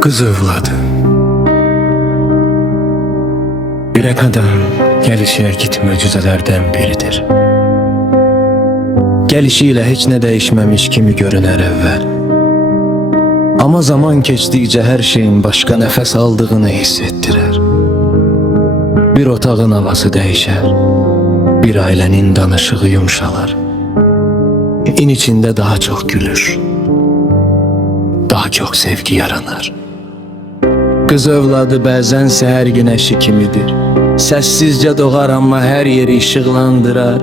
Kız övladı. Yürek adam gelişi git möcüzelerden biridir. Gelişiyle hiç ne değişmemiş kimi görüner evvel. Ama zaman geçtikçe her şeyin başka nefes aldığını hissettirer. Bir otağın havası değişer, bir ailenin danışığı yumuşalar. İn içinde daha çok gülür, daha çok sevgi yaranar. Kız övladı bazen seher güneşi kimidir. Sessizce doğar ama her yeri ışıklandırar.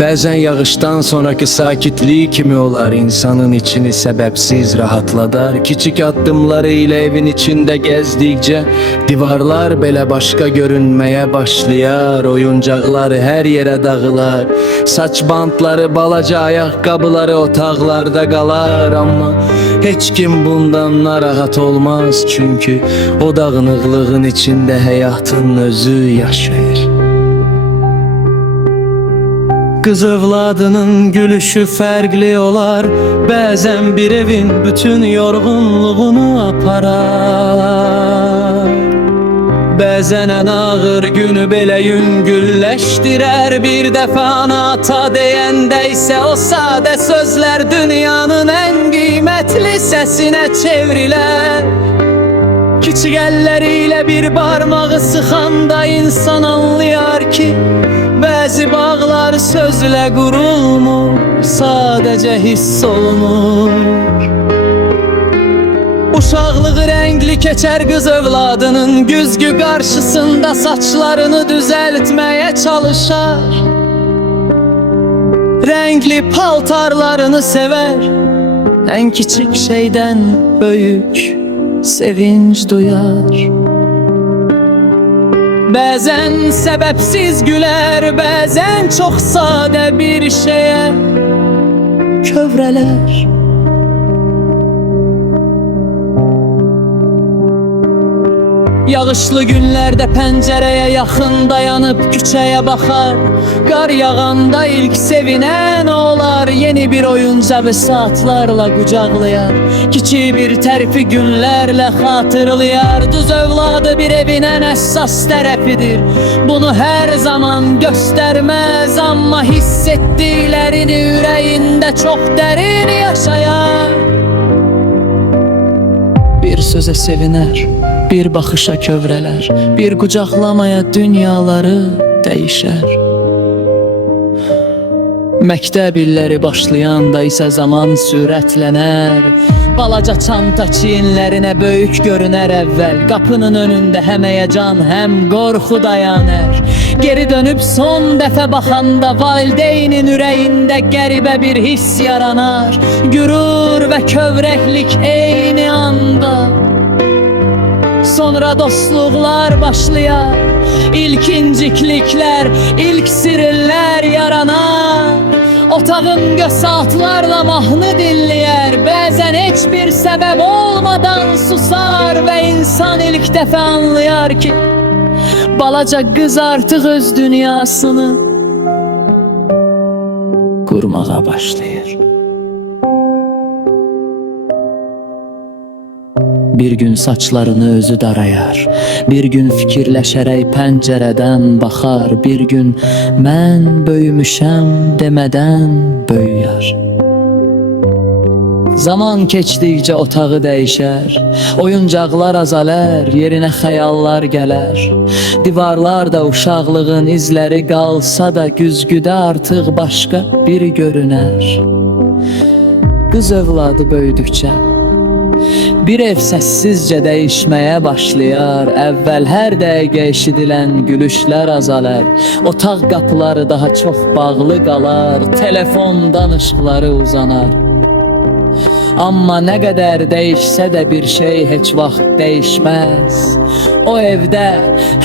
Bazen yağıştan sonraki sakitliği kimi olar, insanın içini sebepsiz rahatladar. Küçük adımları ile evin içinde gezdikçe divarlar belə başka görünmeye başlayar. Oyuncakları her yere dağılar, saç bantları, balaca ayakkabıları otaqlarda qalar. Ama hiç kim bundan narahat olmaz, çünkü o dağınıklığın içinde hayatın özü yaşayır. Kız övladının gülüşü farklı olar, bazen bir evin bütün yorgunluğunu aparar. Bazen en ağır günü belə yüngülləşdirər. Bir defa ana ata deyəndəysə o sade sözler dünyanın en kıymetli sesine çevrilər. Küçük elleriyle bir parmağı sıxanda insan anlayar ki bazı bağlar sözle qurulmur, sadece hiss olunur. Uşaqlığı renkli keçer kız övladının, güzgü karşısında saçlarını düzeltmeye çalışar. Renkli paltarlarını sever, en küçük şeyden büyük sevinç duyar. Bazen sebepsiz güler, bazen çok sade bir şeye kövreler. Yağışlı günlerde pencereye yakın dayanıp küçeye bakar. Kar yağanda ilk sevinen olar, yeni bir oyuncağı saatlarla kucaklayar. Küçük bir terfi günlerle hatırlayar. Düz övladı bir evin en esas terefidir. Bunu her zaman göstermez ama hissettiklerini yüreğinde çok derin yaşayar. Bir söze seviner, bir bakışa kövreler, bir kucaklamaya dünyaları değişer. Məktəb illəri başlayanda isə zaman sürətlənər. Balaca çanta çiyinlərinə böyük görünər əvvəl. Qapının önündə həm həyəcan, həm qorxu dayanır. Geri dönüp son dəfə baxanda valideynin ürəyində qəribə bir hiss yaranar. Gürur və kövrəklik eyni anda. Sonra dostluqlar başlayar, ilk inciklikler, ilk sirlər yaranar. Otağın göz saatlarla mahnı dinləyər, bəzən heç bir səbəb olmadan susar və insan ilk dəfə anlayar ki balaca qız artıq öz dünyasını qurmağa başlayır. Bir gün saçlarını özü darayar, bir gün fikirləşərək pəncərədən baxar, bir gün mən böyümüşəm demədən böyüyər. Zaman keçdikcə otağı dəyişər, oyuncaqlar azalar, yerinə xəyallar gələr. Divarlarda uşaqlığın izləri qalsa da güzgüdə artıq başqa biri görünər. Qız övladı böyüdükcə bir ev səssizcə dəyişməyə başlayar. Əvvəl hər dəqiqə eşidilən gülüşlər azalar. Otaq qapıları daha çox bağlı qalar. Telefon danışıqları uzanar. Amma nə qədər dəyişsə də bir şey heç vaxt dəyişməz. O evdə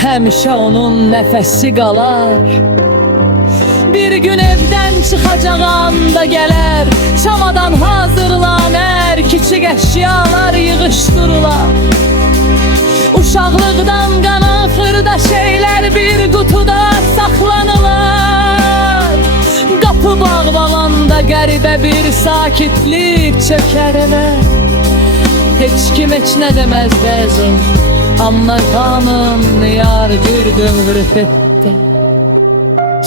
həmişə onun nəfəsi qalar. Bir gün evdən çıxacaq anda gələr, çamadan hazırlanır, kiçik əşyalar yığışdırılar. Uşaqlıqdan qalan xırda şeylər bir qutuda saxlanılar. Qapı bağlananda qəribə bir sakitlik çökər evə. Heç kim heç nə deməz bəzən, amma qanım yar bir dövr etdi.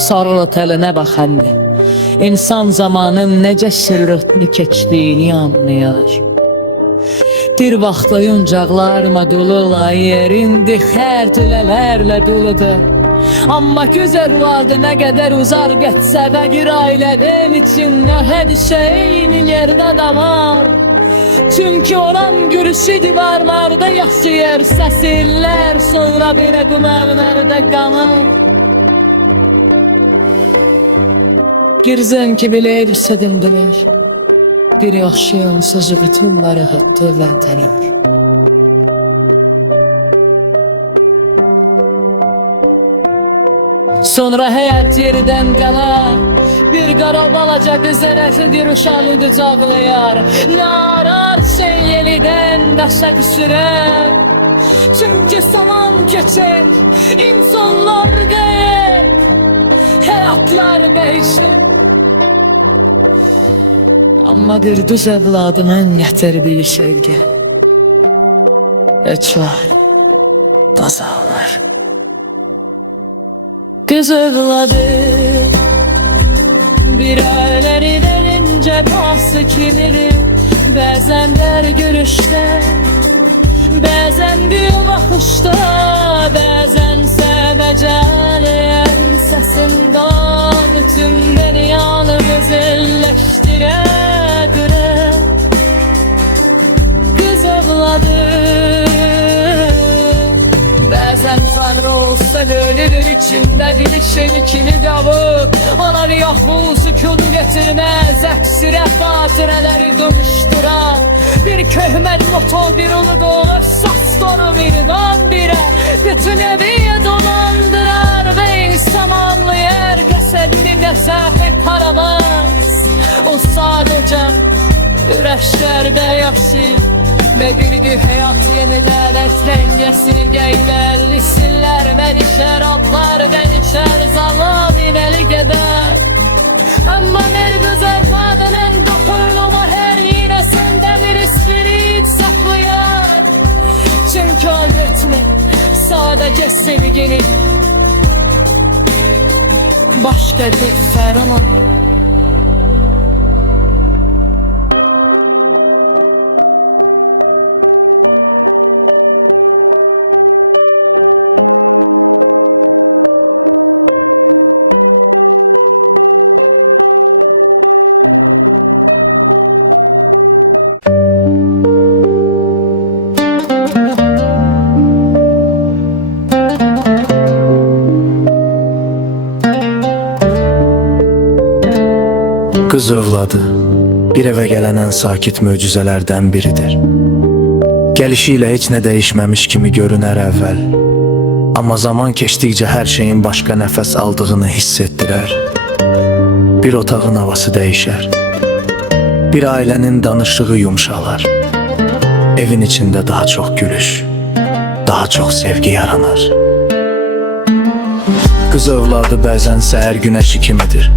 Sarıl teline bax əndi, İnsan zamanın necə sürətli keçdiyini anlayar. Bir vaxt oyuncaqlarma dolular yerindi, xərclələrlə doludur. Amma güzel vardı nə qədər uzar getsə də bir ailədən içində hər şeyin yerdə də var. Çünkü olan gülüşü divarlarda yaşayır, səsirlər sonra belə dumarlarda qanar. Girzən ki belə elbsə dindirir, bir yaşayan sözü bütünləri hıttı vətənir. Sonra həyat yerdən qalar, bir qara balaca qız ərəsidir uşağı qucaqlayar. Nə arar sen yenidən daşa düşürər, çünkü zaman keçir, insanlar qayır, həyatlar dəyişir. Amma bir düz evladının gətirdiyi sevgi heç vaxt azalmır. Kız evladı bir aileleri derince bahsi kimidir. Bazen der görüşte, bazen bir bakışta, bazen seveceleyen sesinden tüm dünyanı güzelleştire. Kız evladı bazen Tanrı olsa ölür içinde bilişin ikili davuk. Anar yahul sükun getirmez, əksirə xatirələri dönüştürer. Bir köhmət moto bir onu doğur, saçları birdən birə bütün eviyə dolandırar ve insan anlayır qəsədli nəsəfi paramaz. O sadəcə ürəşlərdə yaşayır ve bildi hayat yeniden eslengesini geyberli siller beni şaraplar beni içer zalam ineli gider. Ama bir güzel kadının dokunluğu her iğnesinde bir esprit saklıyor. Çünkü öğretmek sadece sevginin başka bir ferman. Kız övladı bir eve gələn ən sakit möcüzələrdən biridir. Gəlişiyle heç nə dəyişməmiş kimi görünər əvvəl, amma zaman keçdikcə hər şeyin başqa nəfəs aldığını hiss etdirər. Bir otağın havası dəyişər, bir ailənin danışığı yumşalar, evin içində daha çox gülüş, daha çox sevgi yaranar. Kız övladı bəzən səhər günəşi kimidir.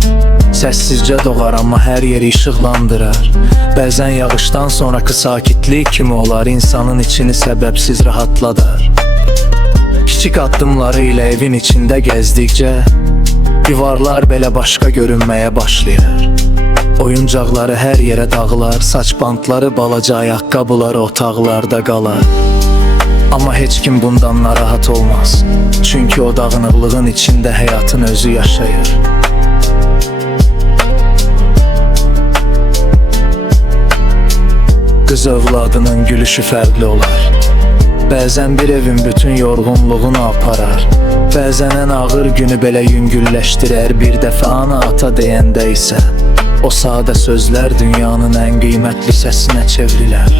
Səssizcə doğar amma hər yeri işıqlandırar. Bəzən yağışdan sonraki sakitlik kimi olar, insanın içini səbəbsiz rahatladar. Kiçik addımları ilə evin içində gəzdikcə divarlar belə başqa görünməyə başlayır. Oyuncaqları hər yerə dağılar, saç bantları, balaca ayaqqabıları otaqlarda qalar. Amma heç kim bundan narahat olmaz, çünkü o dağınıqlığın içində həyatın özü yaşayır. Kız övladının gülüşü fərqli olar. Bəzən bir evin bütün yorğunluğunu aparar, bəzən ən ağır günü belə yüngülləşdirər. Bir dəfə ana ata deyəndə isə o sadə sözlər dünyanın ən qiymətli səsinə çevrilər.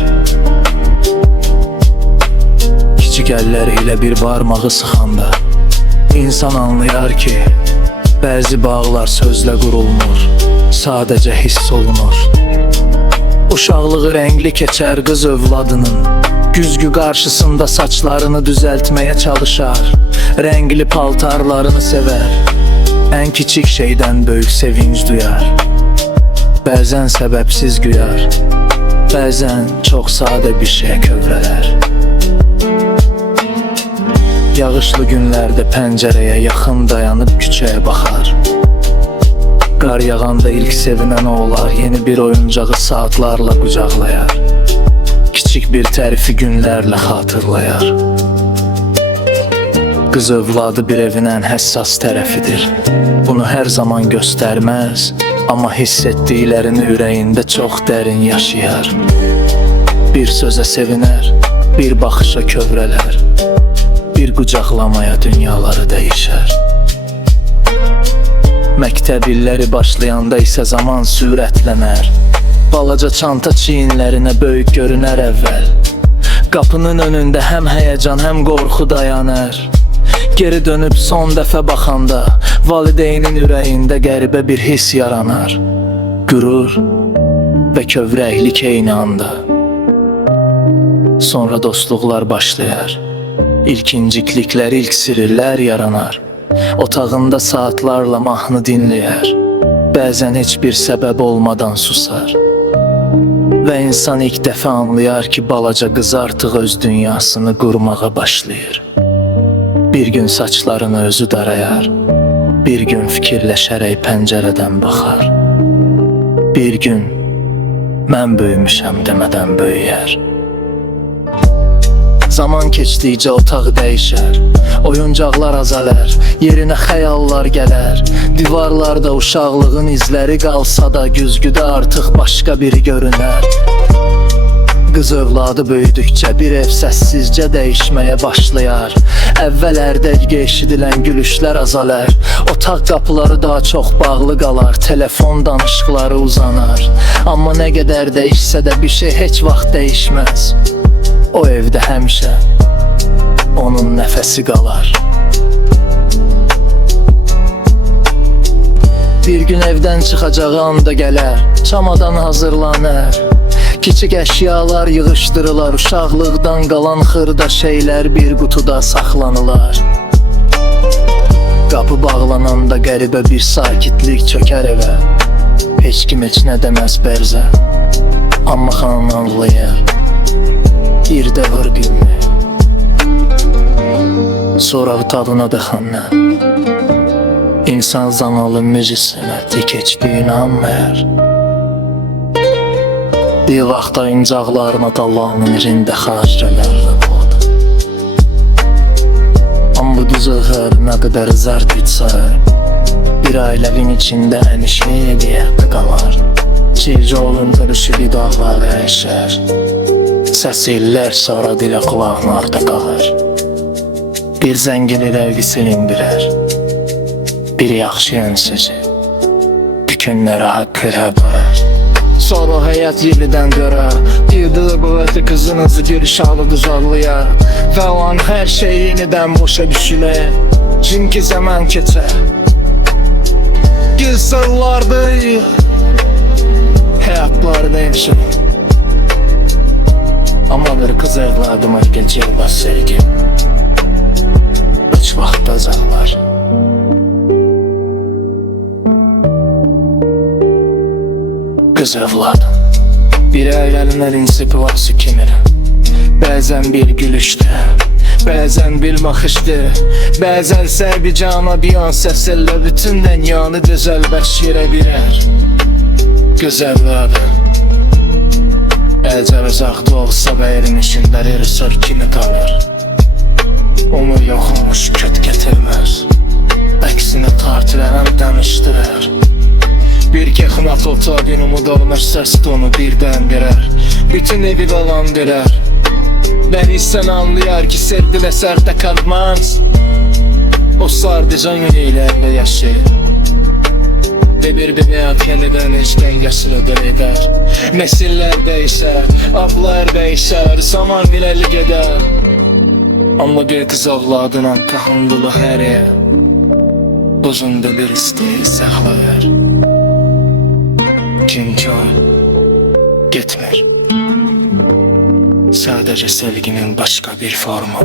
Kiçik əlləriyle bir barmağı sıxanda insan anlayar ki, bəzi bağlar sözlə qurulmur, sadəcə hiss olunur. Uşaqlığı rəngli keçər qız övladının, güzgü qarşısında saçlarını düzəltməyə çalışar, rəngli paltarlarını sevər, ən kiçik şeydən böyük sevinç duyar. Bəzən səbəbsiz güyar, Bəzən çox sadə bir şey kövrələr. Yağışlı günlərdə pəncərəyə yaxın dayanıb küçəyə baxar. Qar yağanda ilk sevinən olar, yeni bir oyuncağı saatlarla qucaqlayar. Kiçik bir tərifi günlərlə xatırlayar. Qız övladı bir evin ən həssas tərəfidir. Bunu hər zaman göstərməz, amma hiss etdiklərini ürəyində çox dərin yaşayar. Bir sözə sevinər, bir baxışa kövrələr, bir qucaqlamaya dünyaları dəyişər. Məktəb illəri başlayanda isə zaman sürətlənər. Balaca çanta çiyinlərinə böyük görünər əvvəl. Qapının önündə həm həyəcan, həm qorxu dayanır. Geri dönüb son dəfə baxanda valideynin ürəyində qəribə bir hiss yaranar. Qürur və kövrəklik eyni anda. Sonra dostluqlar başlayar. İlk incikliklər, ilk sirlər yaranar. Otağında saatlarla mahnı dinləyər. Bəzən heç bir səbəb olmadan susar. Və insan ilk dəfə anlayar ki, balaca qız artıq öz dünyasını qurmağa başlayır. Bir gün saçlarını özü darayar. Bir gün fikirləşərək pəncərədən baxar. Bir gün mən böyümüşəm demədən böyüyər. Zaman keçdikcə otaq dəyişər. Oyuncaqlar azalər, yerinə xəyallar gələr. Divarlarda uşaqlığın izləri qalsa da güzgüdə artıq başqa biri görünər. Qız övladı böyüdükcə bir ev səssizcə dəyişməyə başlayar. Əvvəllərdə eşidilən gülüşlər azalar. Otaq qapıları daha çox bağlı qalar. Telefon danışıqları uzanar. Amma nə qədər dəyişsə də bir şey heç vaxt dəyişməz. O evdə həmişə onun nəfəsi qalar. Bir gün evdən çıxacağı anda gələr, çamadan hazırlanır. Kiçik əşyalar yığışdırılar, uşaqlıqdan qalan xırda şeylər bir qutuda saxlanılar. Qapı bağlananda qəribə bir sakitlik çökər evə. Heç kim heç nə deməz bərzə, amma xanım anlayır. Bir də vır bilmir. Sonra tadına dəxənlə İnsan zamanlı müzisinə dik heç bir inanmır. Bir vaxtda incaqlarına Allah'ın irində xaricələrlə qodu. Amma bu düzəğər nə qədər zərt etsə, bir ailəvin içində həmişə hediyyətdə qalar. Çircə olunca düşüb dağlar əşər. Səs illər sonra dilə qulağın arda qalır. Bir zəngin irəqi silindirər. Bir yaxşı yönsüzü bütün haqq elə bilər. Sonra həyat yenidən dörər. Yığdığı qüvvəti qızınızı bir şalı düzarlayar. Və o an hər şey yenidən boşa düşülər. Çünki zaman keçər. Qısırlardı həyatlar dəyişir. Amma bir qız evladıma gecir var sevgi. Üç vaxt azallar. Qız evladım, bir ailənin əlin-sipivası kimir. Bəzən bir gülüşdür, bəzən bir baxışdır. Bəzən sərbi cana bir an səsəllə bütün dünyanı gözəl bəşirə birər. Qız evladım, əlcər uzaqda olsa bəyərin işində rejissor kimi qalır. Onu yox olmuş köt gətirməz, əksinə tartilənəm danışdırır. Bir kexnat otağın umud olmuş səs tonu birdən verər. Bütün evi dolandırır. Beni sen anlayar ki sevdim eserde kalmaz. O sardıcan yüreğilerle yaşayır. Ve birbirine yeniden eşken yaşlıdır eder. Nesiller değişer, avlar değişer, zaman ilerlik eder. Ama bir kız avladına tahammülü her yer. Uzun da bir isteği saklayır. Çünkü o gitmir. Sadece sevginin başka bir formu.